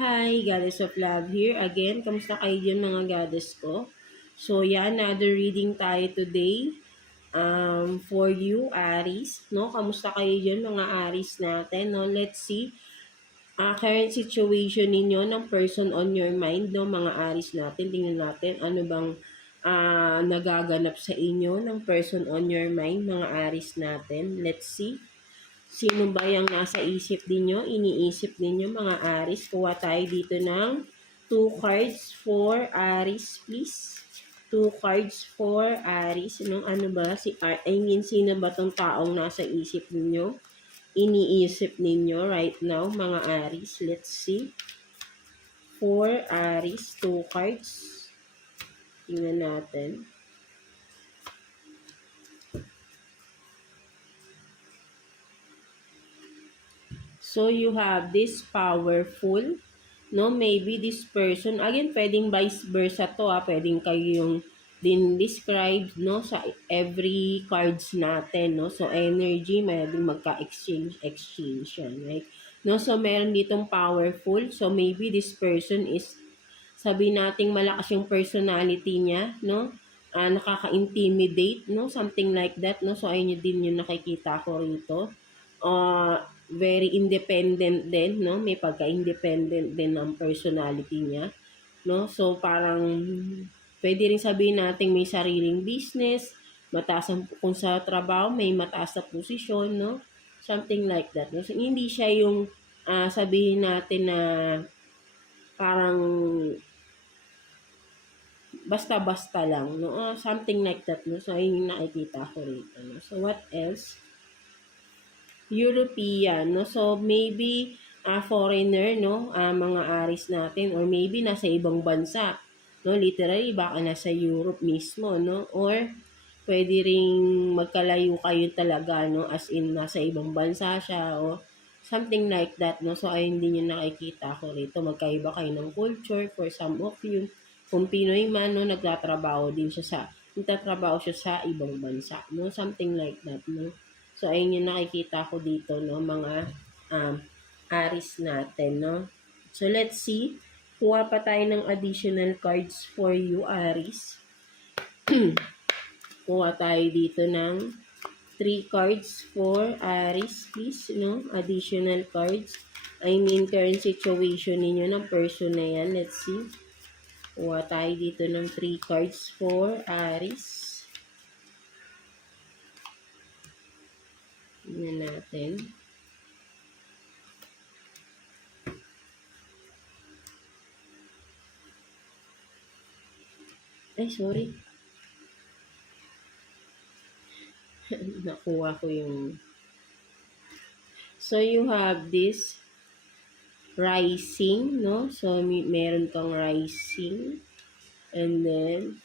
Hi, Goddess of Love here. Again, kamusta kayo dyan mga goddess ko? So, yan, another reading tayo today. For you, Aries, no? Kamusta kayo dyan mga Aries natin, no? Let's see. Current situation ninyo ng person on your mind, no? Mga Aries natin. Tingnan natin ano bang nagaganap sa inyo ng person on your mind, mga Aries natin. Let's see. Sino ba yung nasa isip ninyo? Iniisip ninyo mga Aries? Kuha tayo dito ng 2 cards for Aries, please. 2 cards for Aries. Ano ba? Sino ba tong taong nasa isip ninyo? Iniisip ninyo right now, mga Aries. Let's see. For Aries, 2 cards. Tingnan natin. So, you have this powerful, no? Maybe this person, again, pwedeng vice versa to, pwedeng kayo yung din describe, no? Sa every cards natin, no? So, energy, mayroong exchange yan, right? No? So, meron ditong powerful. So, maybe this person is, sabi nating malakas yung personality niya, no? Nakaka-intimidate, no? Something like that, no? So, ayun din yung nakikita ko rito. Very independent din, no? May pagka-independent din ng personality niya, no? So, parang pwede rin sabihin natin may sariling business, mataas ang, kung sa trabaho, may mataas na posisyon, no? Something like that, no? So, hindi siya yung sabihin natin na parang basta-basta lang, no? Something like that, no? So, ayun yung nakikita ko rito, no? So, what else? European, no? So, maybe foreigner, no? Mga Aries natin, or maybe nasa ibang bansa, no? Literally, baka nasa Europe mismo, no? Or, pwede ring magkalayo kayo talaga, no? As in, nasa ibang bansa siya, o something like that, no? So, ayun din yung nakikita ko rito. Magkaiba kayo ng culture for some of you. Kung Pinoy man, no? Nagtatrabaho siya sa ibang bansa, no? Something like that, no? So, ayun yung nakikita ko dito, no, mga Aries natin, no. So, let's see. Kuha pa tayo ng additional cards for you, Aries. Kuha tayo dito ng 3 cards for Aries, please, no. Additional cards. I mean, current situation ninyo ng person na yan. Let's see. Kuha tayo dito ng 3 cards for Aries. Tingnan natin. Ay, sorry. Nakuha ko yung... So, you have this rising, no? So, meron kang rising. And then,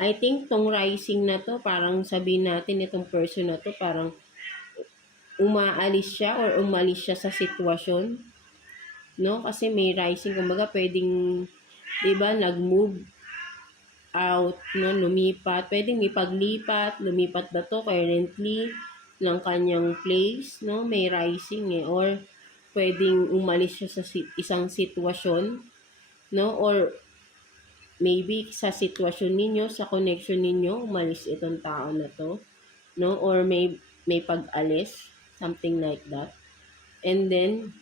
I think tong rising na to, parang sabihin natin itong person na to, parang umaalis siya or umalis siya sa sitwasyon, no? Kasi may rising, kumbaga pwedeng, di ba, nag-move out, no? Lumipat. Pwedeng may paglipat, lumipat ba to currently ng kanyang place, no? May rising or pwedeng umalis siya sa isang sitwasyon, no? Or maybe sa sitwasyon ninyo, sa connection ninyo, umalis itong tao na to, no? Or may pag-alis, something like that. And then,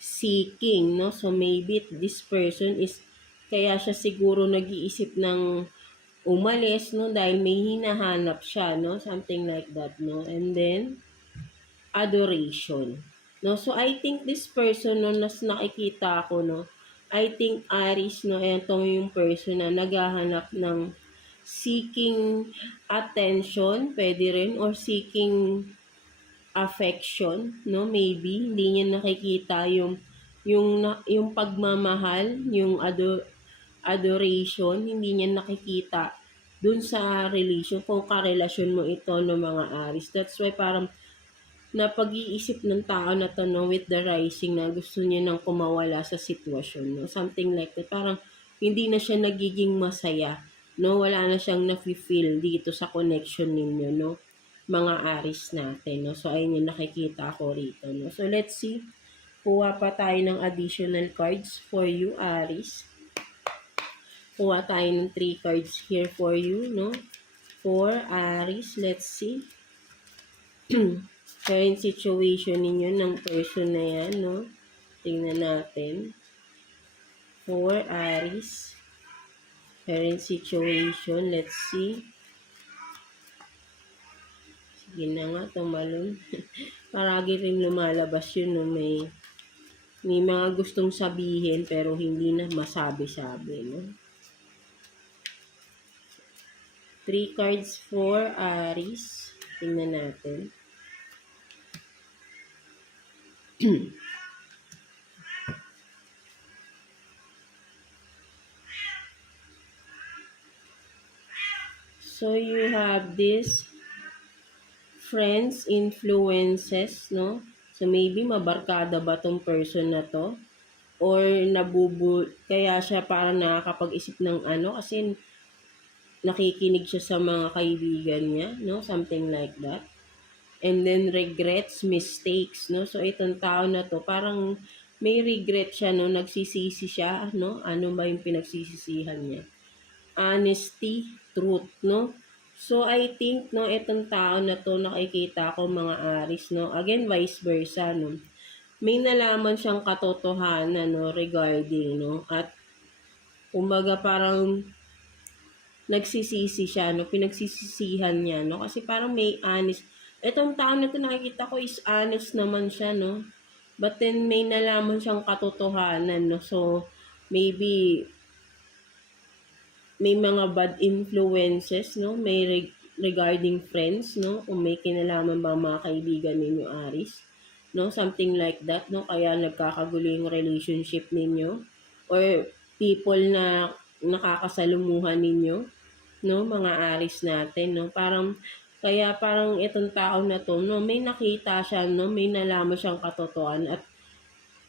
seeking, no? So, maybe this person is, kaya siya siguro nag-iisip ng umalis, no? Dahil may hinahanap siya, no? Something like that, no? And then, adoration, no? So, I think this person, no, nas nakikita ko, no? I think Aries, no? Ito yung person na naghahanap ng seeking attention, pwede rin, or seeking affection, no? Maybe hindi niya nakikita yung pagmamahal, yung adoration, hindi niya nakikita dun sa relation, kung karelasyon mo ito no mga Aries. That's why parang napag-iisip ng tao na to, no, with the rising, na gusto niya nang kumawala sa sitwasyon, no? Something like that. Parang hindi na siya nagiging masaya, no? Wala na siyang nafe-feel dito sa connection ninyo, no? Mga Aries natin, no? So, ayun yung nakikita ko rito, no? So, let's see Kuha pa tayo ng additional cards for you, Aries. Kuha tayo ng 3 cards here for you, no? For Aries, let's see. Current situation ninyo ng person na yan, no? Tingnan natin. For Aries. Current situation, let's see. Sige na nga, tumalon. Paragi rin lumalabas yun, no? May mga gustong sabihin pero hindi na masabi-sabi, no? 3 cards for Aries. Tingnan natin. So you have this friends, influences, no? So maybe mabarkada ba tong person na to? Or kaya siya parang nakakapag-isip ng ano kasi nakikinig siya sa mga kaibigan niya, no? Something like that. And then regrets, mistakes, no? So itong tao na to parang may regret siya, no? Nagsisisi siya, no? Ano ba yung pinagsisisihan niya? Honesty, truth, no? So I think, no, itong tao na to nakikita ko mga Aries, no? Again, vice versa, no? May nalaman siyang katotohanan, no, regarding, no? At kumbaga parang nagsisisi siya, no? Pinagsisisihan niya, no? Kasi parang may honest. Itong tao na to nakikita ko is honest naman siya, no? But then may nalaman siyang katotohanan, no? So maybe may mga bad influences, no? May regarding friends, no? Kung may kinalaman ba mga kaibigan ninyo, Aries, no? Something like that, no? Kaya nagkakagulo yung relationship ninyo or people na nakakasalumuhan ninyo, no? Mga Aries natin, no? Kaya parang itong tao na to, no? May nakita siya, no? May nalaman siyang katotohanan at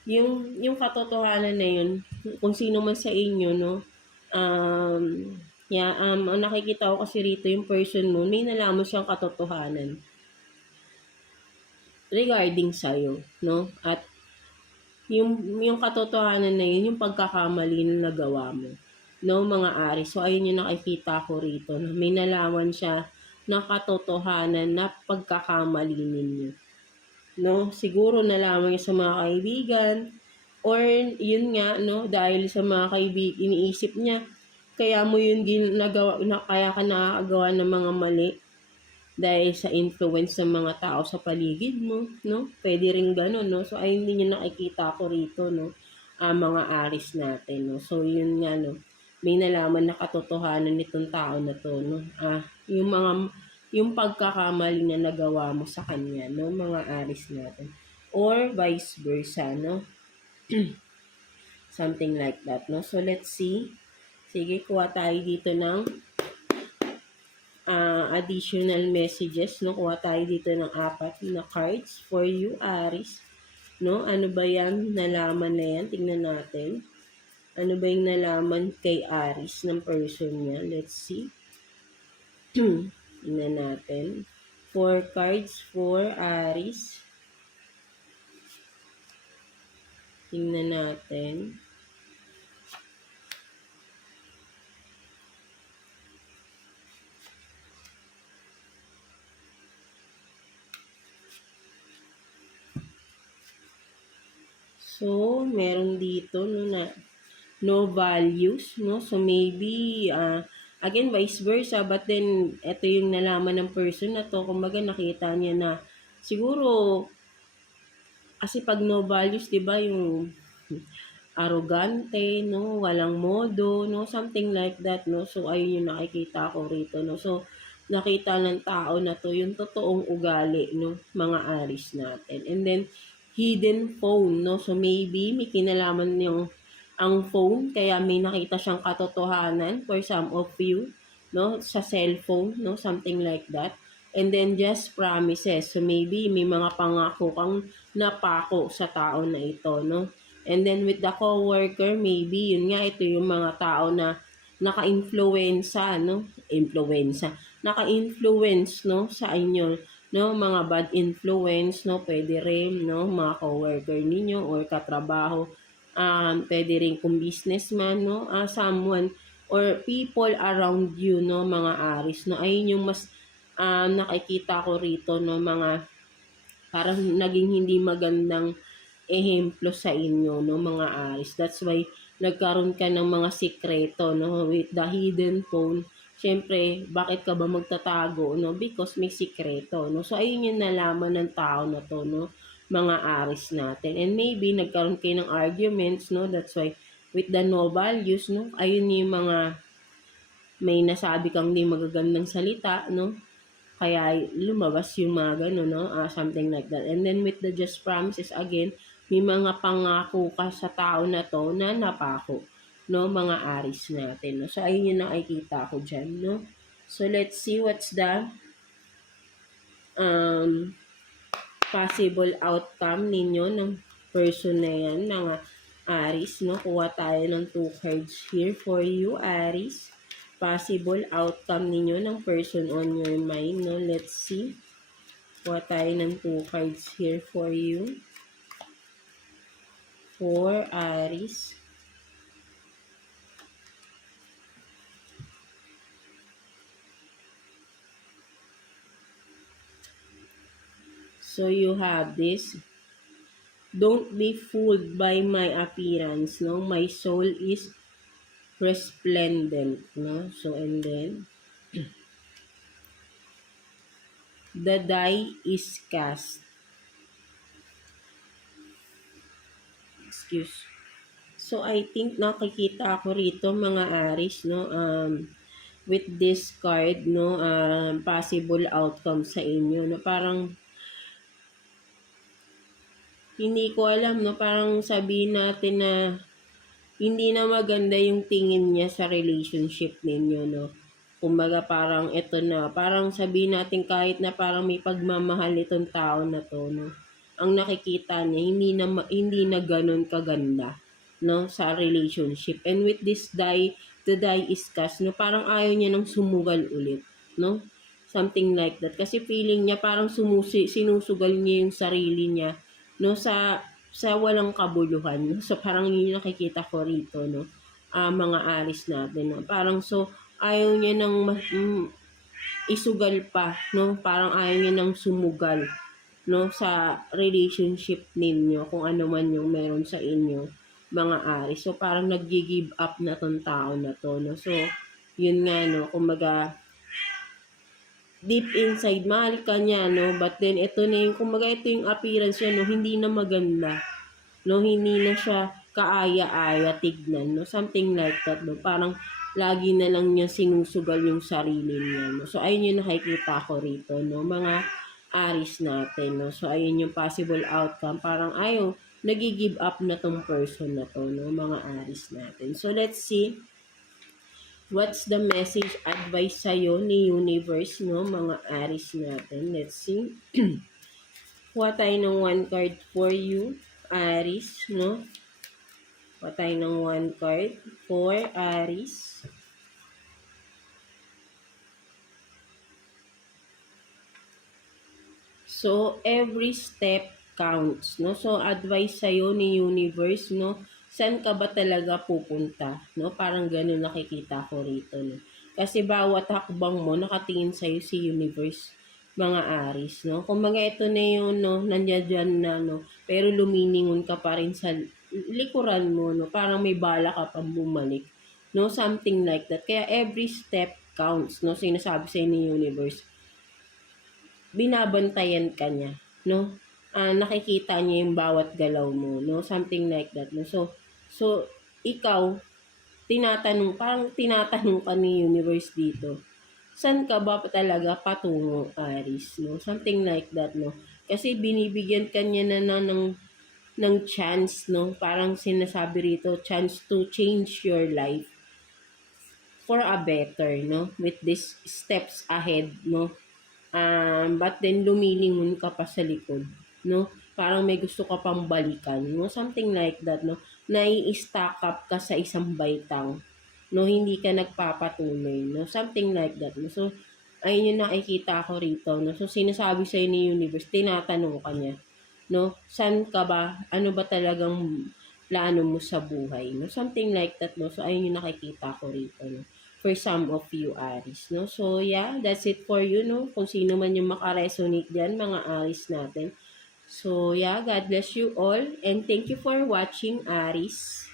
yung katotohanan na yun, kung sino man sa inyo, no? Ang nakikita ko kasi rito yung person mo, may nalaman siyang katotohanan regarding sa'yo, no? At yung katotohanan na yun, yung pagkakamali na nagawa mo, no, mga Aries. So, ayun yung nakikita ko rito, no? May nalaman siya na katotohanan na pagkakamali ninyo, no? Siguro nalaman niya sa mga kaibigan, or yun nga, no, dahil sa mga kaibigan, iniisip niya, kaya mo yun ginagawa, kaya ka nakakagawa ng mga mali dahil sa influence ng mga tao sa paligid mo, no? Pwede rin ganun, no? So, ayun din yung nakikita ko rito, no? Mga Aries natin, no? So, yun nga, no? May nalaman na katotohanan nitong tao na to, no? Yung pagkakamali na nagawa mo sa kanya, no? Mga Aries natin. Or vice versa, no? Something like that, no? So, let's see. Sige, kuha tayo dito ng additional messages, no? Kuha tayo dito ng 4 na cards for you, Aries, no? Ano ba yan? Nalaman na yan. Tingnan natin. Ano ba yung nalaman kay Aries ng person niya? Let's see. Tingnan natin. 4 cards for Aries. Tingnan natin. So, meron dito, no, na no values, no? So, maybe, again, vice versa, but then, ito yung nalaman ng person na to, kumbaga nakita niya na, siguro, kasi pag no values, di ba, yung arrogante, no? Walang modo, no? Something like that, no? So, ayun yung nakikita ko rito, no? So, nakita ng tao na to, yung totoong ugali, no? Mga Aries natin. And then, hidden phone, no? So, maybe, may kinalaman yung ang phone, kaya may nakita siyang katotohanan for some of you, no? Sa cellphone, no? Something like that. And then, just promises. So, maybe, may mga pangako kang napako sa tao na ito, no? And then, with the coworker, maybe, yun nga, ito yung mga tao na naka-influenza, no? Naka-influence, no? Sa inyo. no, mga bad influence, no, pwede rin, no, mga coworker ninyo or katrabaho, pwede rin kung businessman, no, someone or people around you, no, mga Aris, no, ayun yung mas nakikita ko rito, no, mga parang naging hindi magandang ehemplo sa inyo, no, mga Aris. That's why nagkaroon ka ng mga sikreto, no, with the hidden phone. Siyempre, bakit ka ba magtatago, no? Because may sikreto, no? So, ayun yung nalaman ng tao na to, no? Mga Aris natin. And maybe, nagkaroon kayo ng arguments, no? That's why, with the no values, no? Ayun yung mga may nasabi kang di magagandang salita, no? Kaya lumabas yung mga gano'n, no? Something like that. And then with the just promises, again, may mga pangako ka sa tao na to na napako, no? Mga Aris natin, no? So, ayun yung nakikita ko dyan, no? So, let's see what's the um, possible outcome ninyo ng person na yan, mga Aris, no? Kuha tayo ng 2 cards here for you, Aris. Possible outcome ninyo ng person on your mind, no? Let's see. Kuha tayo ng 2 cards here for you. For Aries. So you have this. Don't be fooled by my appearance, no? My soul is resplendent, no? So, and then, the die is cast. Excuse. So, I think nakikita ako rito, mga Aries, no? With this card, no? Possible outcome sa inyo, no? Parang, hindi ko alam, no? Parang sabihin natin na hindi na maganda yung tingin niya sa relationship ninyo, no? Kumbaga parang ito na, parang sabihin natin kahit na parang may pagmamahal itong tao na to, no? Ang nakikita niya, hindi na ganun kaganda, no? Sa relationship. And with this die, the die is cast, no? Parang ayaw niya nang sumugal ulit, no? Something like that. Kasi feeling niya parang sinusugal niya yung sarili niya, no? Sa walang kabuluhan, no? So, parang yun yung nakikita ko rito, no? Mga Aris natin, no? Parang so, ayaw niya nang isugal pa, no? Parang ayaw niya nang sumugal, no? Sa relationship ninyo, kung ano man yung meron sa inyo, mga Aris. So, parang nag-give up na tong tao na to, no? So, yun nga, no? Kumbaga, deep inside, mahal ka niya, no? But then, ito na yung, kumbaga, ito yung appearance niya, no? Hindi na maganda, no? Hindi na siya kaaya-aya tignan, no? Something like that, no? Parang, lagi na lang niya sinusugal yung sarili niya, no? So, ayun yung nakikita ko rito, no? Mga Aris natin, no? So, ayun yung possible outcome. Parang, ayaw, nag-give up na tong person na to, no? Mga Aris natin. So, let's see. What's the message advice sa'yo ni universe, no? Mga Aris natin. Let's see. Kuha tayo ng 1 card for you, Aris, no? Kuha tayo ng 1 card for Aris. So, every step counts, no? So, advice sa'yo ni universe, no? Saan ka ba talaga pupunta, no? Parang ganun nakikita ko rito, no? Kasi bawat hakbang mo, nakatingin sa'yo si universe, mga Aris, no? Kumbaga ito na yun, no? Nandiyan na, no? Pero luminingon ka pa rin sa likuran mo, no? Parang may bala ka pa bumalik, no? Something like that. Kaya every step counts, no? Sinasabi sa'yo ni universe, binabantayan ka niya, no? Nakikita niya yung bawat galaw mo, no? Something like that, no? So ikaw, parang tinatanong ka ni universe dito, saan ka ba talaga patungo, Aris, no? Something like that, no? Kasi binibigyan ka niya ng chance, no? Parang sinasabi rito, chance to change your life for a better, no? With these steps ahead, no? But then lumilingon ka pa sa likod, no? Parang may gusto ka pang balikan, no? Something like that, no? Nai-stack up ka sa isang baitang, no? Hindi ka nagpapatuloy, no? Something like that, no? So, ayun yung nakikita ko rito, no? So, sinasabi sa'yo ni universe, tinatanong ka niya, no? Saan ka ba? Ano ba talagang plano mo sa buhay, no? Something like that, no? So, ayun yung nakikita ko rito, no? For some of you, Aries, no? So, yeah, that's it for you, no? Kung sino man yung makaresonate dyan, mga Aries natin. So, yeah, God bless you all. And thank you for watching, Aries.